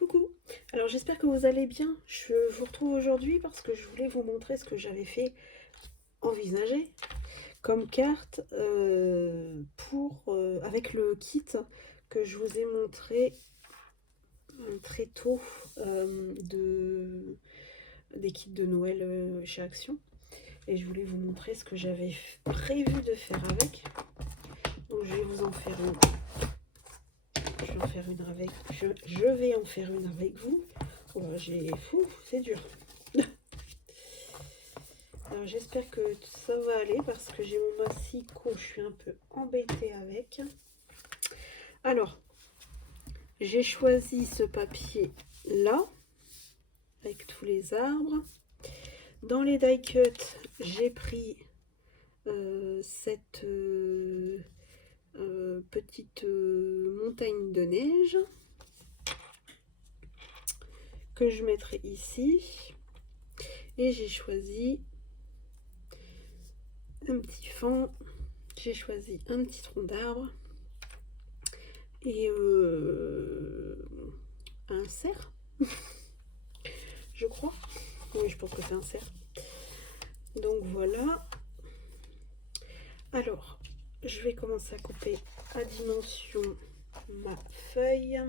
Coucou, alors j'espère que vous allez bien. Je vous retrouve aujourd'hui parce que je voulais vous montrer ce que j'avais fait envisager comme carte avec le kit que je vous ai montré très tôt des kits de Noël chez Action. Et je voulais vous montrer ce que j'avais prévu de faire avec. Donc je vais vous en faire une. Je vais en faire une avec. Je vais en faire une avec vous. Oh, c'est dur. Alors j'espère que ça va aller parce que j'ai mon massicot, je suis un peu embêtée avec. Alors, j'ai choisi ce papier là, avec tous les arbres. Dans les die cut, j'ai pris cette petite montagne de neige que je mettrai ici. Et j'ai choisi un petit fond, j'ai choisi un petit tronc d'arbre et un cerf, je crois. Oui, je pense que c'est un cerf. Donc voilà. Alors, je vais commencer à couper à dimension ma feuille.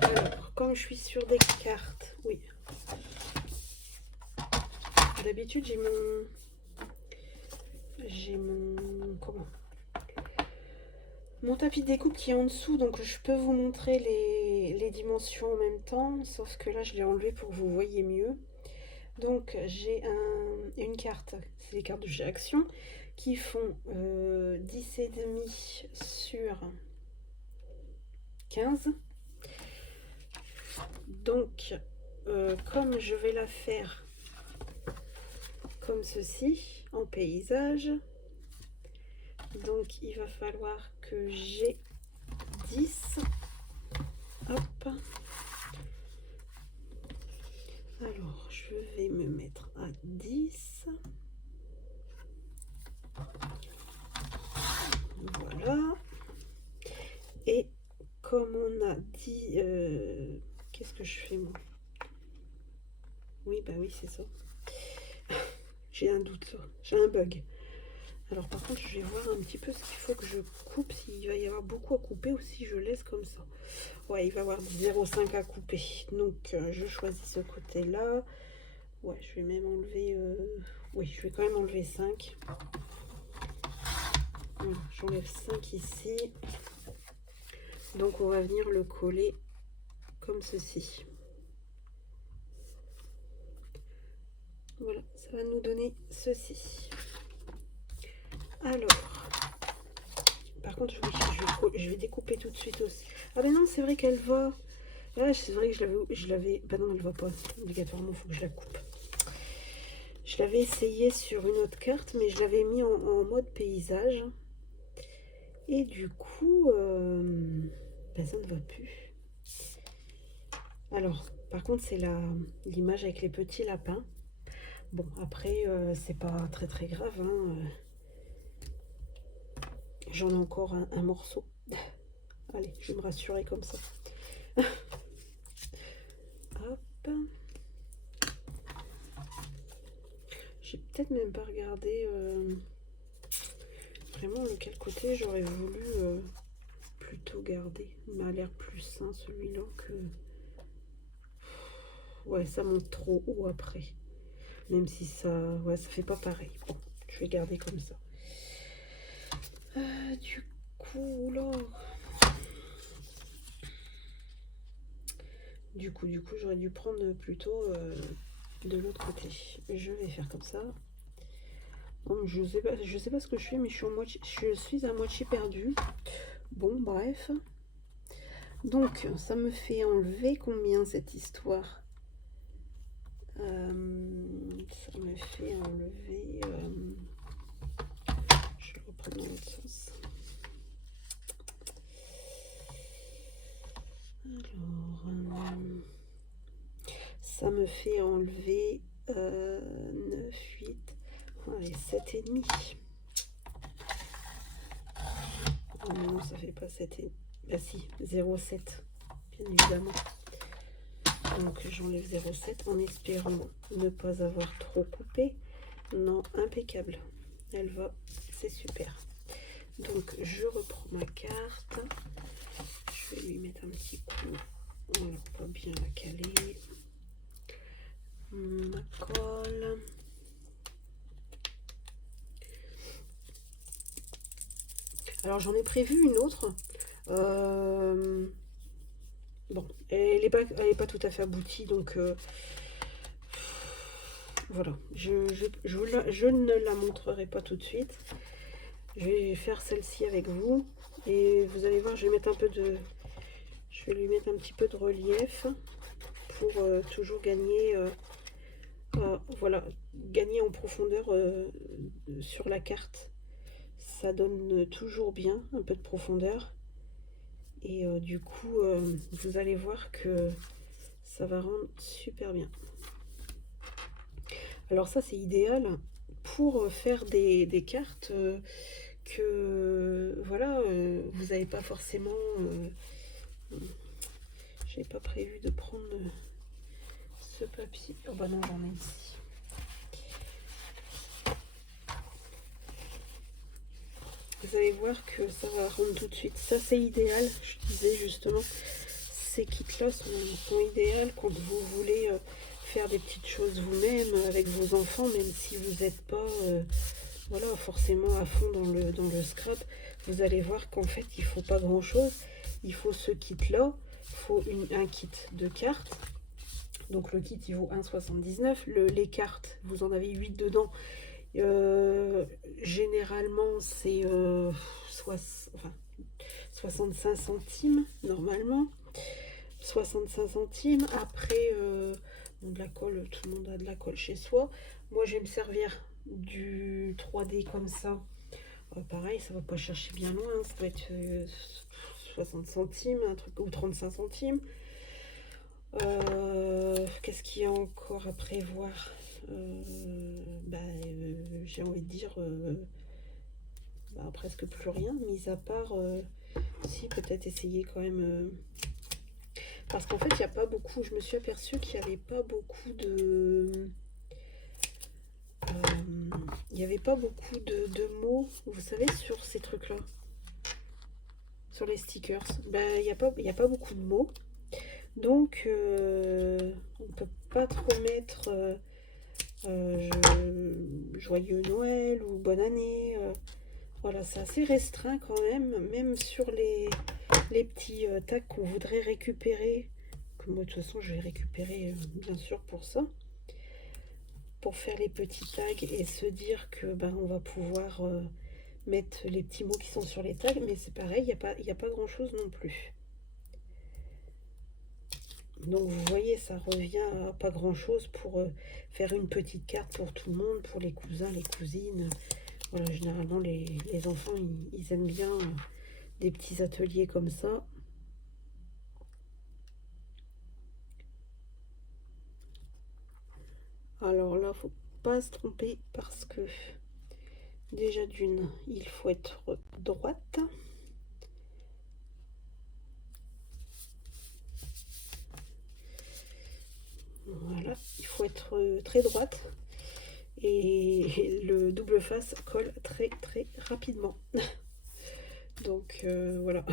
Alors, comme je suis sur des cartes, oui. D'habitude, mon tapis de découpe qui est en dessous, donc je peux vous montrer les dimensions en même temps, sauf que là je l'ai enlevé pour que vous voyez mieux. Donc j'ai une carte, c'est les cartes de chez Action, qui font 10,5 sur 15. Donc comme je vais la faire comme ceci, en paysage, donc il va falloir que j'ai 10. Hop. Alors, je vais me mettre à 10. Voilà. Et comme on a dit... qu'est-ce que je fais, moi? Oui, bah oui, c'est ça. J'ai un doute, j'ai un bug. Alors, par contre, je vais voir un petit peu ce qu'il faut que je coupe, s'il va y avoir beaucoup à couper ou si je laisse comme ça. Ouais, il va y avoir 0,5 à couper. Donc, je choisis ce côté-là. Ouais, je vais même enlever... oui, je vais quand même enlever 5. Voilà, j'enlève 5 ici. Donc, on va venir le coller comme ceci. Voilà, ça va nous donner ceci. Alors, par contre, je vais découper tout de suite aussi. Ah ben non, c'est vrai qu'elle va... Là, c'est vrai que je l'avais... Ben non, elle va pas. Obligatoirement, il faut que je la coupe. Je l'avais essayé sur une autre carte, mais je l'avais mis en mode paysage. Et du coup, ben ça ne va plus. Alors, par contre, c'est l'image avec les petits lapins. Bon, après, c'est pas très très grave, hein. J'en ai encore un morceau. Allez, je vais me rassurer comme ça. Hop. J'ai peut-être même pas regardé vraiment lequel côté j'aurais voulu plutôt garder. Il m'a l'air plus sain celui-là que... Ouais, ça monte trop haut après. Même si ça... Ouais, ça fait pas pareil. Bon, je vais garder comme ça. Du coup, là... Du coup, j'aurais dû prendre plutôt de l'autre côté. Je vais faire comme ça. Bon, je sais pas ce que je fais, mais je suis à moitié perdue. Bon, bref. Donc, ça me fait enlever combien cette histoire? Ça me fait enlever... je le reprends dans l'autre sens. Alors, ça me fait enlever 9, 8, allez, 7,5. Oh non, ça fait pas 7,5. Bah si, 0,7, bien évidemment. Donc j'enlève 0,7 en espérant ne pas avoir trop coupé. Non, impeccable. Elle va, c'est super. Donc je reprends ma carte. Je vais lui mettre un petit coup. Voilà, pour bien la caler. Ma colle. Alors j'en ai prévu une autre. Bon, elle est pas tout à fait aboutie, donc voilà. Je ne la montrerai pas tout de suite. Je vais faire celle-ci avec vous. Et vous allez voir, je vais mettre un peu de... Je vais lui mettre un petit peu de relief pour toujours gagner... voilà, gagner en profondeur sur la carte. Ça donne toujours bien, un peu de profondeur. Et du coup, vous allez voir que ça va rendre super bien. Alors ça, c'est idéal pour faire des cartes que, voilà, vous n'avez pas forcément... J'ai pas prévu de prendre ce papier. Oh bah non, j'en ai ici. Vous allez voir que ça va rendre tout de suite. Ça, c'est idéal. Je disais justement, ces kits-là sont idéales quand vous voulez faire des petites choses vous-même avec vos enfants, même si vous n'êtes pas voilà, forcément à fond dans le scrap. Vous allez voir qu'en fait, il faut pas grand-chose. Il faut ce kit-là. Il faut un kit de cartes. Donc le kit, il vaut 1,79. Les cartes, vous en avez 8 dedans. Généralement, c'est 65 centimes, normalement. 65 centimes. Après, de la colle, tout le monde a de la colle chez soi. Moi, je vais me servir du 3D comme ça. Pareil, ça va pas chercher bien loin. Ça va être 60 centimes, un truc, ou 35 centimes. Qu'est-ce qu'il y a encore à prévoir? J'ai envie de dire presque plus rien, mis à part si peut-être essayer quand même parce qu'en fait il n'y a pas beaucoup, je me suis aperçue qu'il n'y avait pas beaucoup de il n'y avait pas beaucoup de mots, vous savez, sur ces trucs là, sur les stickers. Il y a pas beaucoup de mots, donc on peut pas trop mettre joyeux Noël ou bonne année. Voilà, c'est assez restreint quand même sur les petits tags qu'on voudrait récupérer. Que moi, de toute façon, je vais récupérer bien sûr pour ça. Pour faire les petits tags et se dire que on va pouvoir mettre les petits mots qui sont sur les tags. Mais c'est pareil, il n'y a pas grand chose non plus. Donc vous voyez, ça revient à pas grand chose pour faire une petite carte pour tout le monde, pour les cousins, les cousines. Voilà, généralement les enfants ils aiment bien des petits ateliers comme ça. Alors là, faut pas se tromper parce que déjà d'une, il faut être droite. Voilà, il faut être très droite. Et le double face colle très très rapidement. Donc voilà.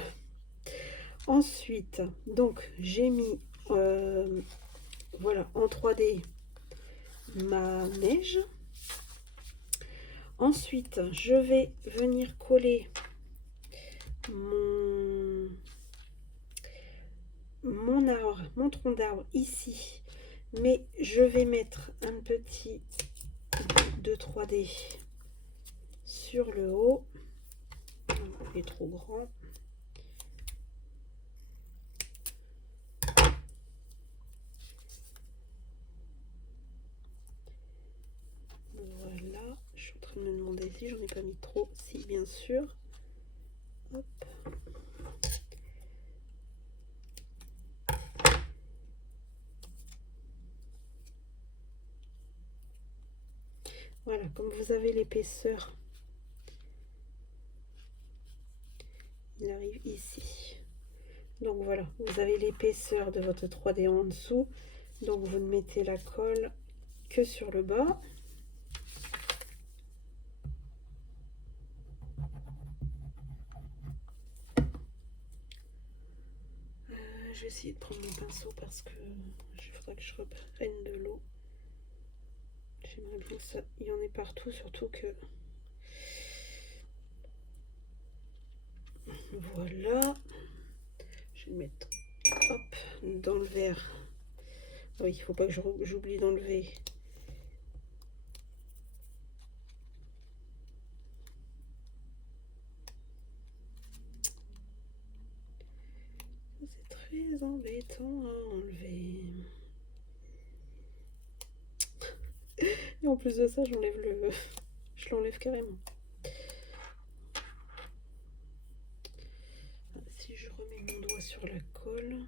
Ensuite, donc j'ai mis voilà en 3D ma neige. Ensuite, je vais venir coller mon arbre, mon tronc d'arbre ici, mais je vais mettre un petit de 3D sur le haut. Il est trop grand. Voilà, je suis en train de me demander si j'en ai pas mis trop. Si, bien sûr. Hop. Voilà, comme vous avez l'épaisseur, il arrive ici. Donc voilà, vous avez l'épaisseur de votre 3D en dessous. Donc vous ne mettez la colle que sur le bas. Je vais essayer de prendre mon pinceau parce que il faudra que je reprenne de l'eau. J'aimerais bien que ça, il y en ait partout, surtout que... Voilà. Je vais le mettre, hop, dans le verre. Oui, il faut pas que j'oublie d'enlever. C'est très embêtant à enlever. Et en plus de ça, j'enlève le... Je l'enlève carrément. Si je remets mon doigt sur la colle...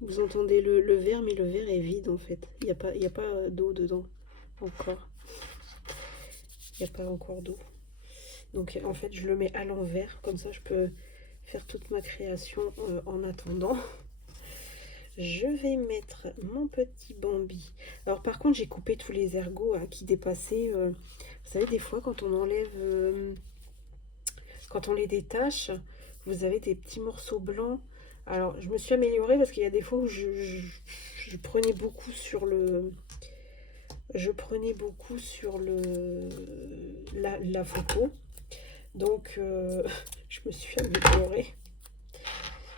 Vous entendez le verre, mais le verre est vide en fait. Il n'y a pas d'eau dedans encore. Il n'y a pas encore d'eau. Donc en fait, je le mets à l'envers. Comme ça, je peux faire toute ma création en attendant. Je vais mettre mon petit Bambi. Alors par contre, j'ai coupé tous les ergots hein, qui dépassaient. Vous savez, des fois, quand on enlève... quand on les détache, vous avez des petits morceaux blancs. Alors, je me suis améliorée parce qu'il y a des fois où je prenais beaucoup sur le... Je prenais beaucoup sur la photo. Donc, je me suis améliorée.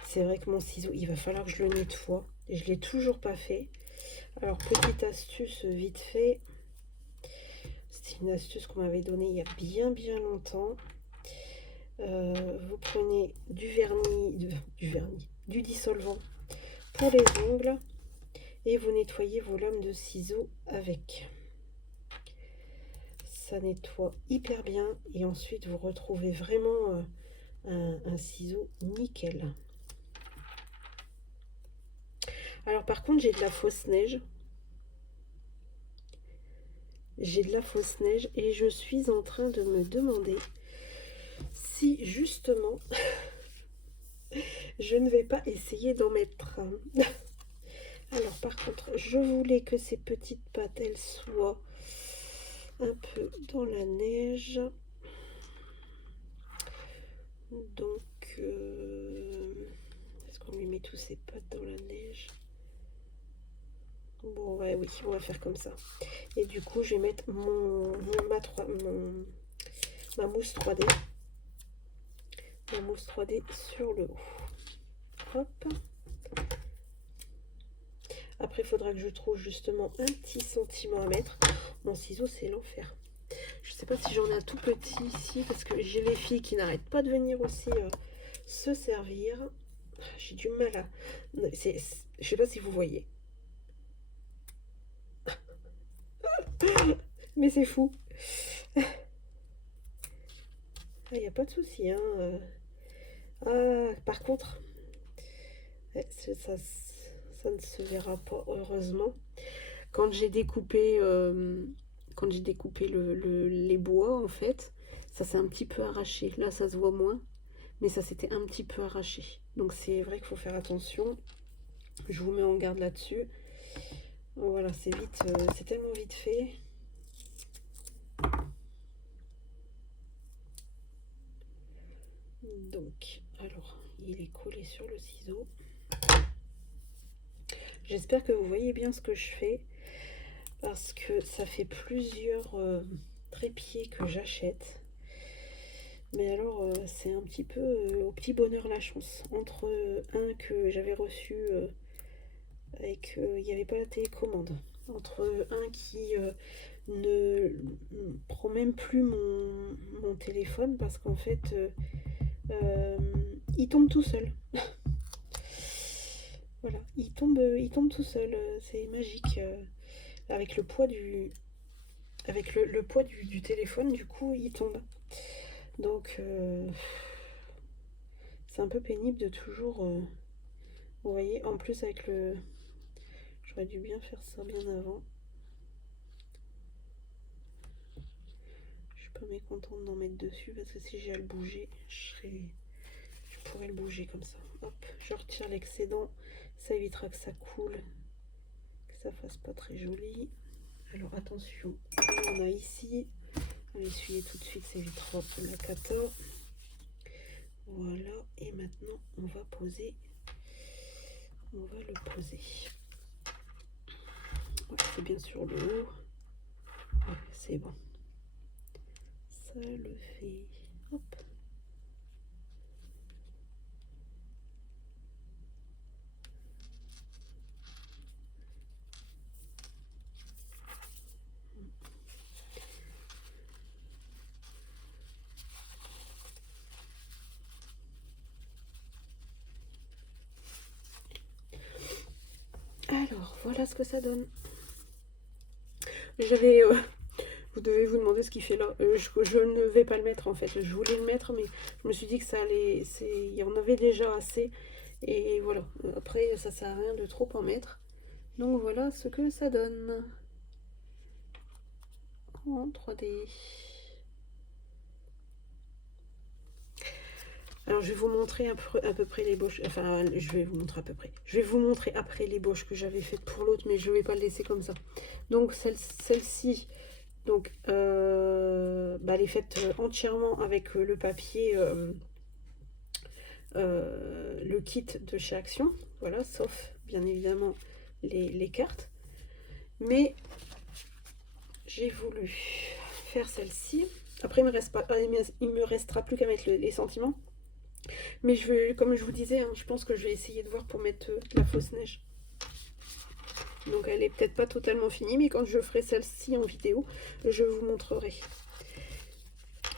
C'est vrai que mon ciseau, il va falloir que je le nettoie. Et je ne l'ai toujours pas fait. Alors, petite astuce vite fait. C'est une astuce qu'on m'avait donnée il y a bien longtemps. Vous prenez du dissolvant pour les ongles et vous nettoyez vos lames de ciseaux avec. Ça nettoie hyper bien et ensuite vous retrouvez vraiment un ciseau nickel. Alors par contre, j'ai de la fausse neige. J'ai de la fausse neige et je suis en train de me demander si justement je ne vais pas essayer d'en mettre un. Alors par contre, je voulais que ces petites pattes, elles soient un peu dans la neige. Donc, est-ce qu'on lui met tous ses pattes dans la neige? Bon, ouais, oui, on va faire comme ça. Et du coup, je vais mettre ma mousse 3D. Ma mousse 3D sur le haut. Hop. Après, il faudra que je trouve justement un petit sentiment à mettre. Mon ciseau, c'est l'enfer. Je sais pas si j'en ai un tout petit ici, parce que j'ai les filles qui n'arrêtent pas de venir aussi se servir. J'ai du mal à... Je sais pas si vous voyez. Mais c'est fou. Il n'y a pas de souci. Hein. Par contre, ça ne se verra pas, heureusement. Quand j'ai découpé, les bois, en fait, ça s'est un petit peu arraché. Là, ça se voit moins, mais ça s'était un petit peu arraché. Donc, c'est vrai qu'il faut faire attention. Je vous mets en garde là-dessus. Voilà, c'est vite, c'est tellement vite fait. Donc, alors, il est collé sur le ciseau. J'espère que vous voyez bien ce que je fais, parce que ça fait plusieurs trépieds que j'achète. Mais alors, c'est un petit peu au petit bonheur la chance. Entre un que j'avais reçu et qu'il n'y avait pas la télécommande. Entre un qui ne prend même plus mon téléphone parce qu'en fait, il tombe tout seul. Voilà, il tombe tout seul. C'est magique. Avec le poids le poids du téléphone, du coup, il tombe. Donc, c'est un peu pénible de toujours... vous voyez, en plus avec le... J'aurais dû bien faire ça bien avant. Je sais pas peu mécontente d'en mettre dessus parce que si j'ai à le bouger, je pourrais le bouger comme ça. Hop, je retire l'excédent, ça évitera que ça coule, que ça fasse pas très joli. Alors attention, on a ici, on va essuyer tout de suite, ça évitera la cata. Voilà, et maintenant on va poser, on va le poser. C'est bien sur le haut. Ouais, c'est bon. Ça le fait. Hop. Alors, voilà ce que ça donne. J'avais... vous devez vous demander ce qu'il fait là. Je ne vais pas le mettre en fait. Je voulais le mettre, mais je me suis dit que ça allait... Il y en avait déjà assez. Et voilà. Après, ça sert à rien de trop en mettre. Donc voilà ce que ça donne. En 3D. Alors je vais vous montrer à peu près l'ébauche, enfin je vais vous montrer à peu près. Je vais vous montrer après l'ébauche que j'avais faite pour l'autre, mais je ne vais pas le laisser comme ça. Donc celle-ci, donc elle est faite entièrement avec le papier, le kit de chez Action, voilà, sauf bien évidemment les cartes. Mais j'ai voulu faire celle-ci. Après il me restera plus qu'à mettre les sentiments. Mais je vais, comme je vous disais, hein, je pense que je vais essayer de voir pour mettre la fausse neige. Donc elle est peut-être pas totalement finie, mais quand je ferai celle-ci en vidéo, je vous montrerai.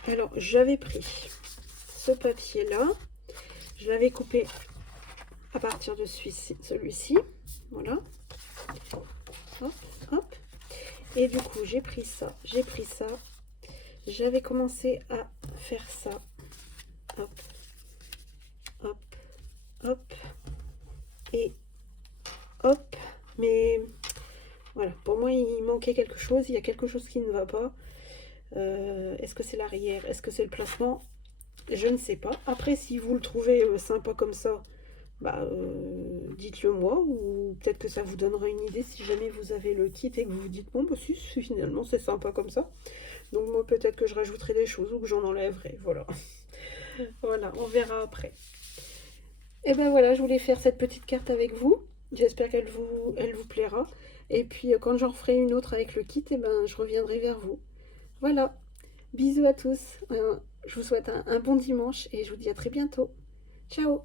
Alors j'avais pris ce papier là, je l'avais coupé à partir de celui-ci, voilà. Hop, hop. Et du coup j'ai pris ça, j'avais commencé à faire ça. Hop, hop, hop, et hop, mais voilà, pour moi il manquait quelque chose, il y a quelque chose qui ne va pas. Est-ce que c'est l'arrière, est-ce que c'est le placement? Je ne sais pas. Après, si vous le trouvez sympa comme ça, bah, dites-le moi, ou peut-être que ça vous donnera une idée si jamais vous avez le kit et que vous vous dites, bon, bah si, finalement c'est sympa comme ça. Donc moi peut-être que je rajouterai des choses ou que j'en enlèverai, voilà. Voilà, on verra après. Et ben voilà, je voulais faire cette petite carte avec vous. J'espère qu'elle vous plaira. Et puis quand j'en ferai une autre avec le kit, et ben, je reviendrai vers vous. Voilà, bisous à tous. Je vous souhaite un bon dimanche et je vous dis à très bientôt. Ciao!